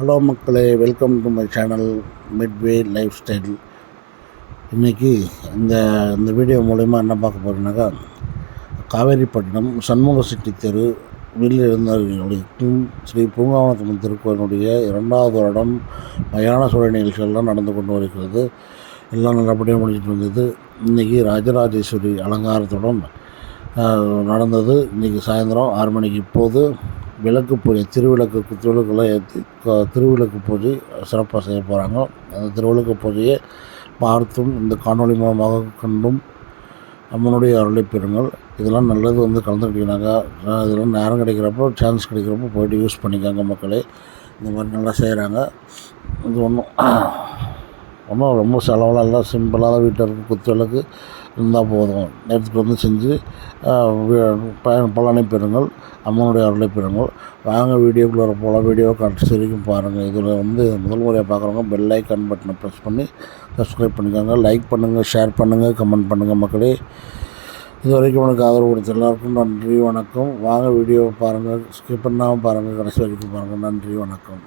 Hello மக்களே, welcome to my channel Midway life style. இன்றைக்கி இந்த இந்த வீடியோ மூலயமா என்ன பார்க்க போகிறோன்னாக்கா, காவேரிப்பட்டினம் சண்முக செட்டி தெரு வீட்டில் எழுந்தருளிக்கும் ஸ்ரீ பூங்காவனத்தம்மன் திருக்கோயிலுடைய 2வது வருடம் மயான சூழல் நிகழ்ச்சிகள்லாம் நடந்து கொண்டு வருகிறது. எல்லாம் நல்லபடியாக முடிஞ்சிட்டு வந்தது. இன்றைக்கி ராஜராஜேஸ்வரி அலங்காரத்துடன் நடந்தது. இன்றைக்கி சாயந்தரம் 6 மணிக்கு இப்போது விளக்கு பூஜை, திருவிளக்கு குத்துவிளக்கெல்லாம் ஏற்றி திருவிளக்கு பூஜை சிறப்பாக செய்ய போகிறாங்க. அந்த திருவிளக்கு பூஜையை பார்த்தும் இந்த காணொலி மூலமாக கண்டும் அம்மனுடைய அருளை பெறுங்கள். இதெல்லாம் நல்லது கலந்துக்கிட்டீங்கன்னாக்கா, இதெல்லாம் நேரம் கிடைக்கிறப்போ, சான்ஸ் கிடைக்கிறப்போ போய்ட்டு யூஸ் பண்ணிக்காங்க மக்களே. இந்த மாதிரி நல்லா செய்கிறாங்க. இது ஒன்றும் ரொம்ப செலவெல்லாம் இல்லை. சிம்பிளாக வீட்டில் இருக்க குத்துவிளக்கு இருந்தால் போதும். எடுத்துகிட்டு செஞ்சு பலனை பெறுங்கள், அம்மனுடைய அருளை பெறுங்கள். வாங்க வீடியோக்குள்ளே போகலாம். வீடியோ கடைசி வரைக்கும் பாருங்கள். இதில் முதல் முறையாக பார்க்குறவங்க பெல் ஐக்கான் பட்டனை ப்ரெஸ் பண்ணி சப்ஸ்கிரைப் பண்ணிக்கோங்க. லைக் பண்ணுங்கள், ஷேர் பண்ணுங்கள், கமெண்ட் பண்ணுங்கள் மக்களே. இது வரைக்கும் எனக்கு ஆதரவு கொடுத்த எல்லாருக்கும் நன்றி, வணக்கம். வாங்க வீடியோவை பாருங்கள், ஸ்கிப் பண்ணாமல் பாருங்கள், கடைசி வரைக்கும் பாருங்கள். நன்றி, வணக்கம்.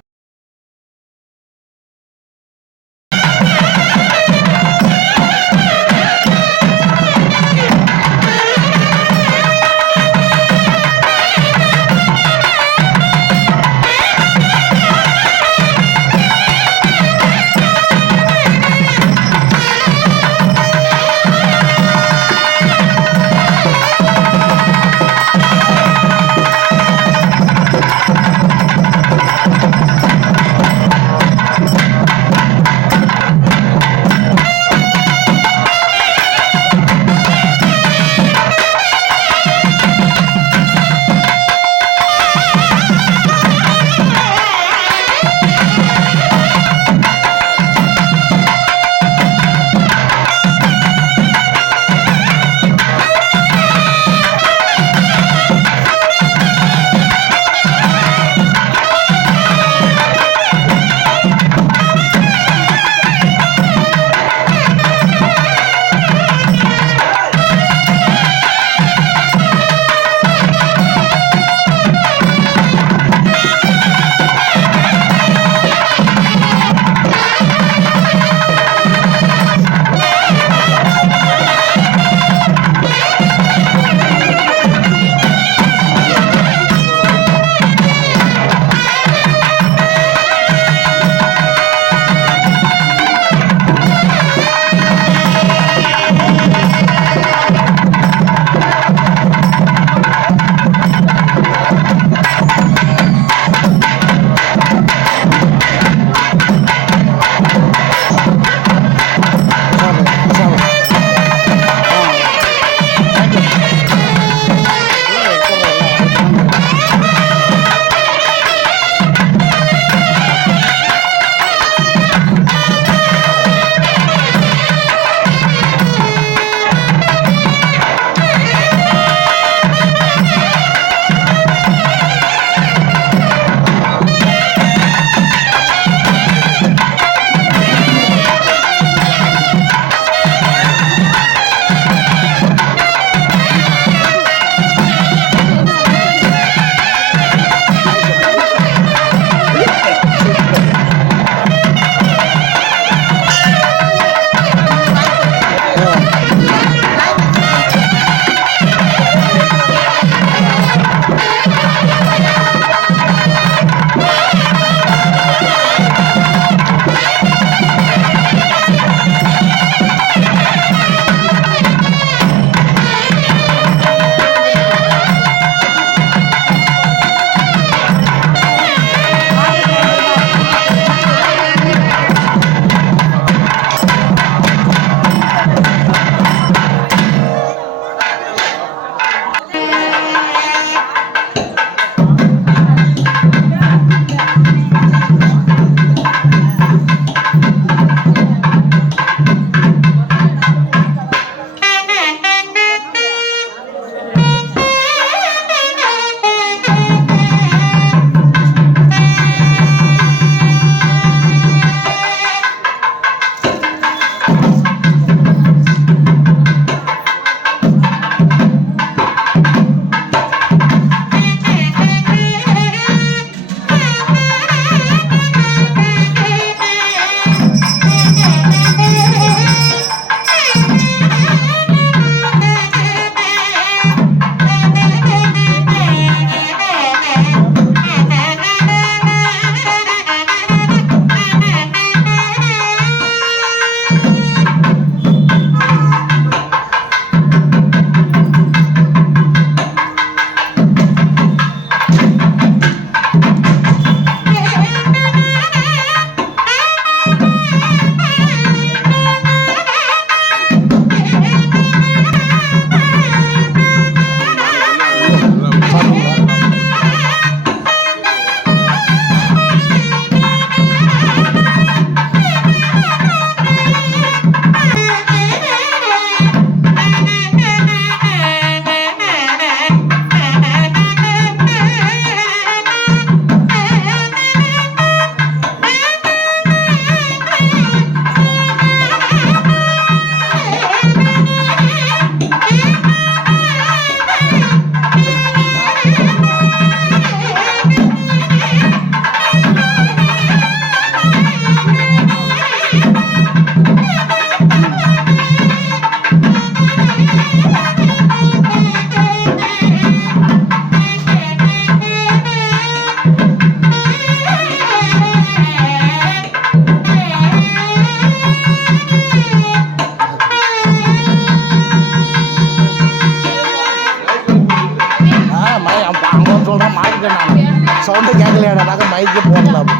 சவுண்டே கேட்கலையாடாக்க மைக்கு போடலாம்.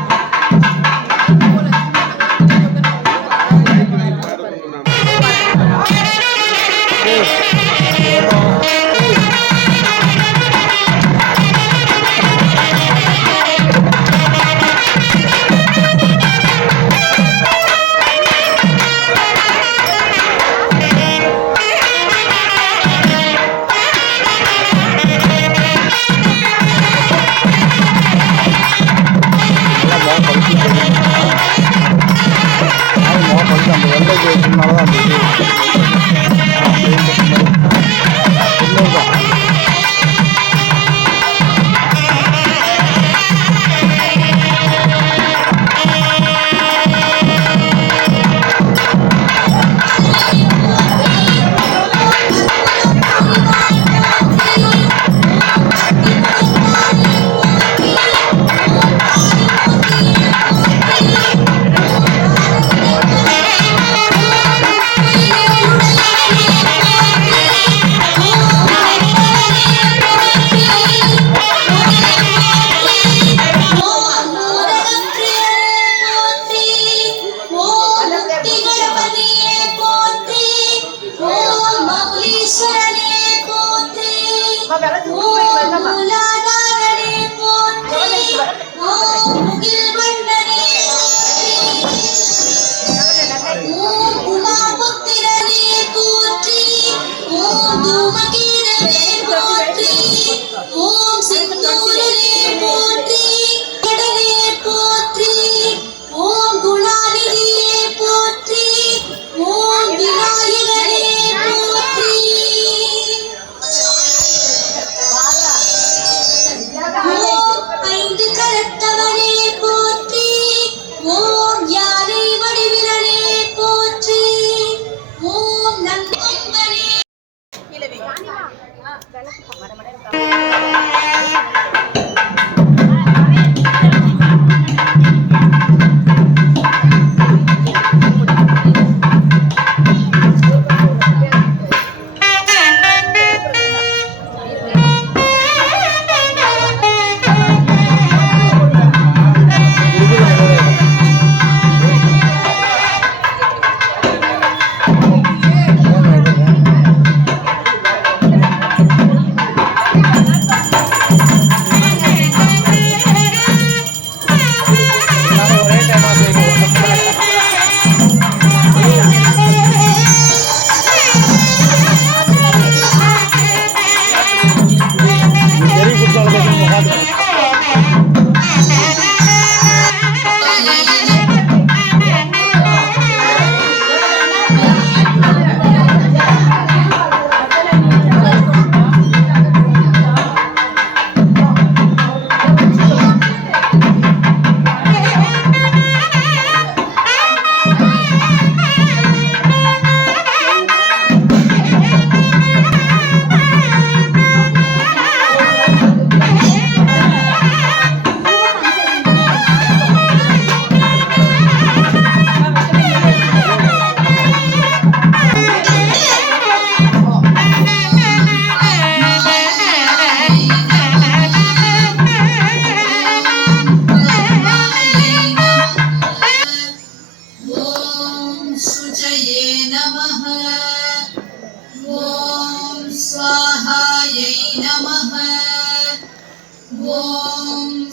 அந்த வெள்ளைக்கு வச்சதுனால தான்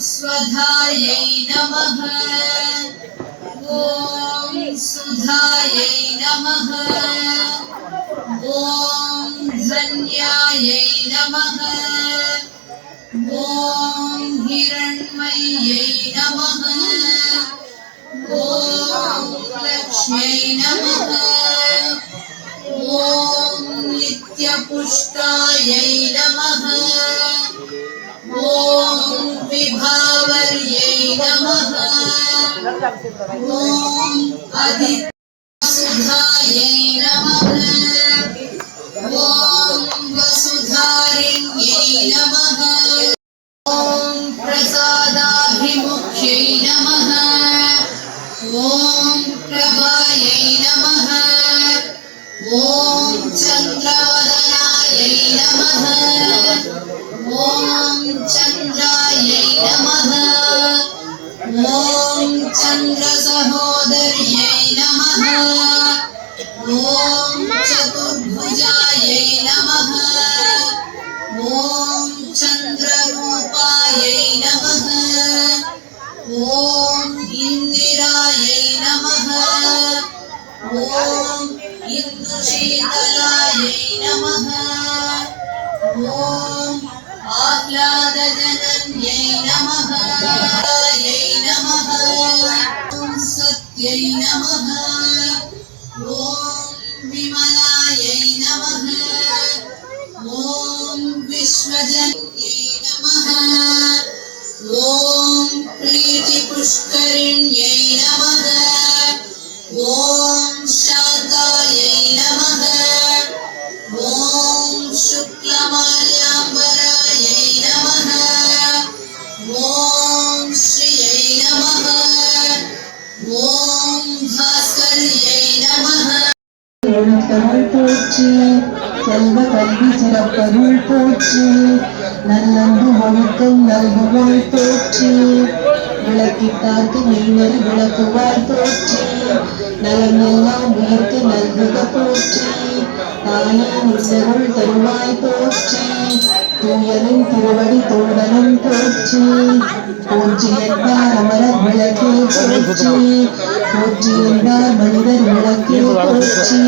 स्वधायै नमः। ॐ सुधायै नमः। ॐ धन्यायै नमः। ॐ हिरण्मय्यै नमः। ॐ लक्ष्म्यै नमः। ॐ नित्यपुष्टायै नमः। ॐ विभावर्यै नमः। ॐ अधिसुधायै नमः। ॐ वसुधारिण्यै नमः। ॐ प्रसादाभिमुख्यै नमः। ॐ प्रभायै नमः। ॐ चन्द्रवदनायै नमः। ॐ चन्द्रायै नमः। चन्द्रसहोदर्यै नमः ॐ चतुर्भुजायै नमः ॐ चन्द्ररूपायै नमः ॐ इन्दिरायै नमः ॐ इन्दुशीतलायै नमः ॐ आह्लादजनन्यै नमः यै नमः ॐ सत्यै नमः ॐ विमलायै नमः ॐ विश्वजन्यै नमः ॐ प्रीतिपुष्करिण्यै नमः ॐ शान्तायै नमः ॐ शुक्लमाल्याम्बरायै नमः ॐ श्रियै नमः ॐ भास्कर्यै नमः எழுத்தருள் போற்றி செல்வ கல்வி சிறப்பருள் போற்றி நல்லன்பு ஒழுக்கம் நல்குவள் போற்றி விளக்கிட்டார்க்கு மெய்நெறி விளக்குவாய் போற்றி நலம் எல்லாம் உயிர்க்கு நல்குக போற்றி தாயே நின்றருள் தருவாய் போற்றி தூயனின் திருவடி தோழனும் போற்றி போற்றி என்பார் அமரர் விளக்கே போற்றி போற்றி என்பார் மனிதர் விளக்கே போற்றி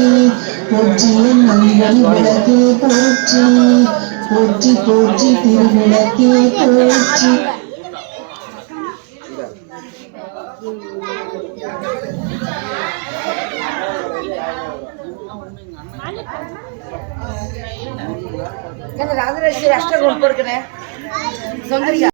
போற்றியின் நல்வழி விளக்கே போற்றி போற்றி போற்றி திருவிளக்கே போற்றி ರಾಜರಾಜೇಶ್ವರಿ ಅಷ್ಟೇ ಕೊಡ್ಕೊಡ್ಕನೆ ಸೊಂದರಿಗ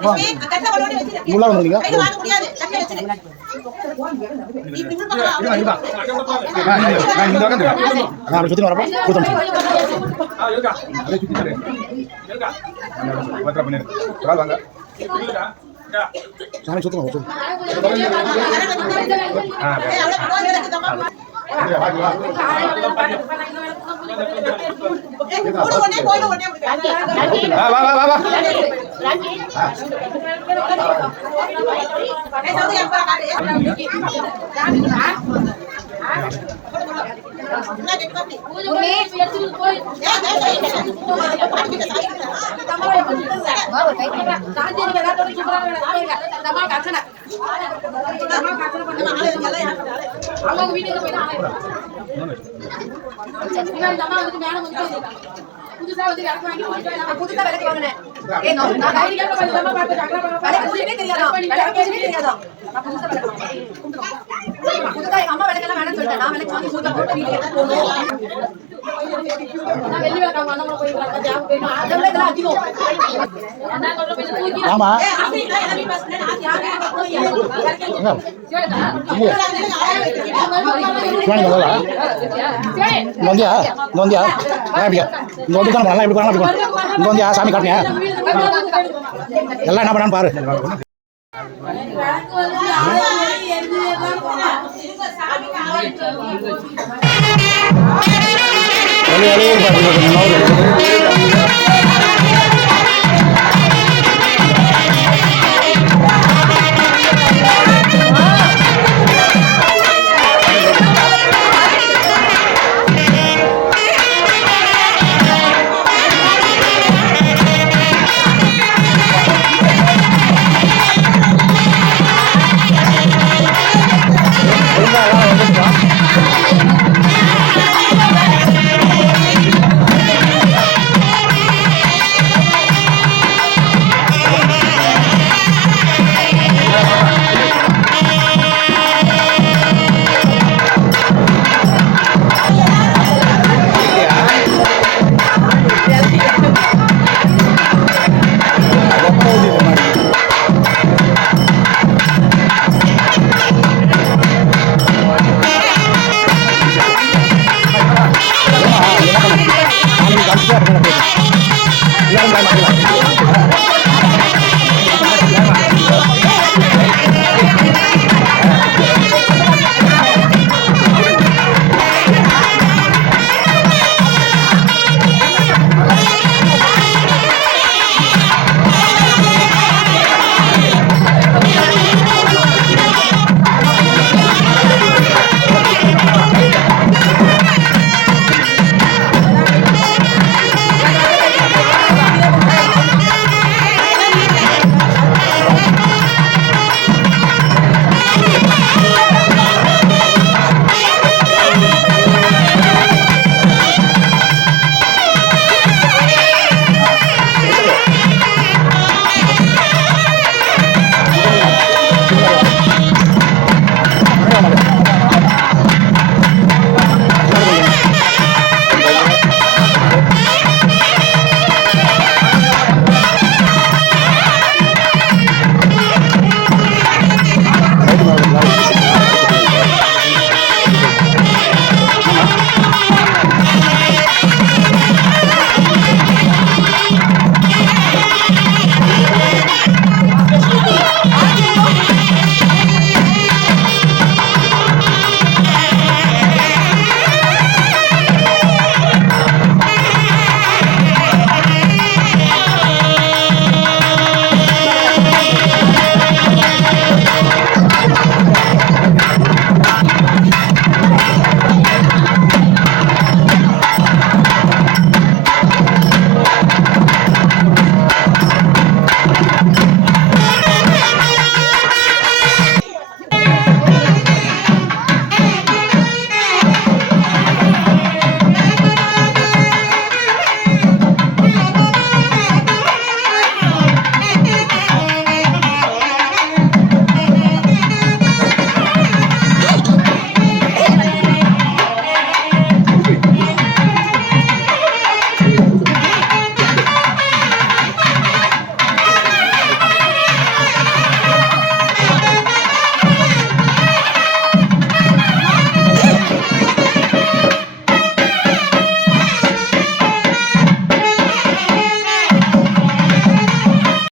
உள்ள வந்துருங்க அப்படி சுற்றி வரப்போ கூட்டம் சாமி சுத்தம் புதுசா வந்து விளக்கு வாங்கி புதுசா விளக்கு வாங்கினேன் நான் கைடி கேட்க பண்ணாம விளக்கு புதுசே தெரியாதா விளக்கு தெரியாதா நான் புதுசா விளக்கு புதுசா எங்க அம்மா விளக்கெல்லாம் வேணும்னு சொல்லிட்டேன் நான் விளக்கு வாங்கி புதுசா போட்டு வீட்டுக்கு எடுத்து போகணும் நான் வெள்ளி விளக்கு அவங்க அண்ணா போய் ஜாப் போயிடும் அதெல்லாம் இதெல்லாம் அதிகம் ஆமா வந்தியா இங்க வந்தியா இங்க வந்து தான் நல்லா எப்படி பண்ணலாம் இங்க வந்தியா சாமி காட்டுங்க எல்லாம் என்ன பண்ணான்னு பாரு எல்லாரும்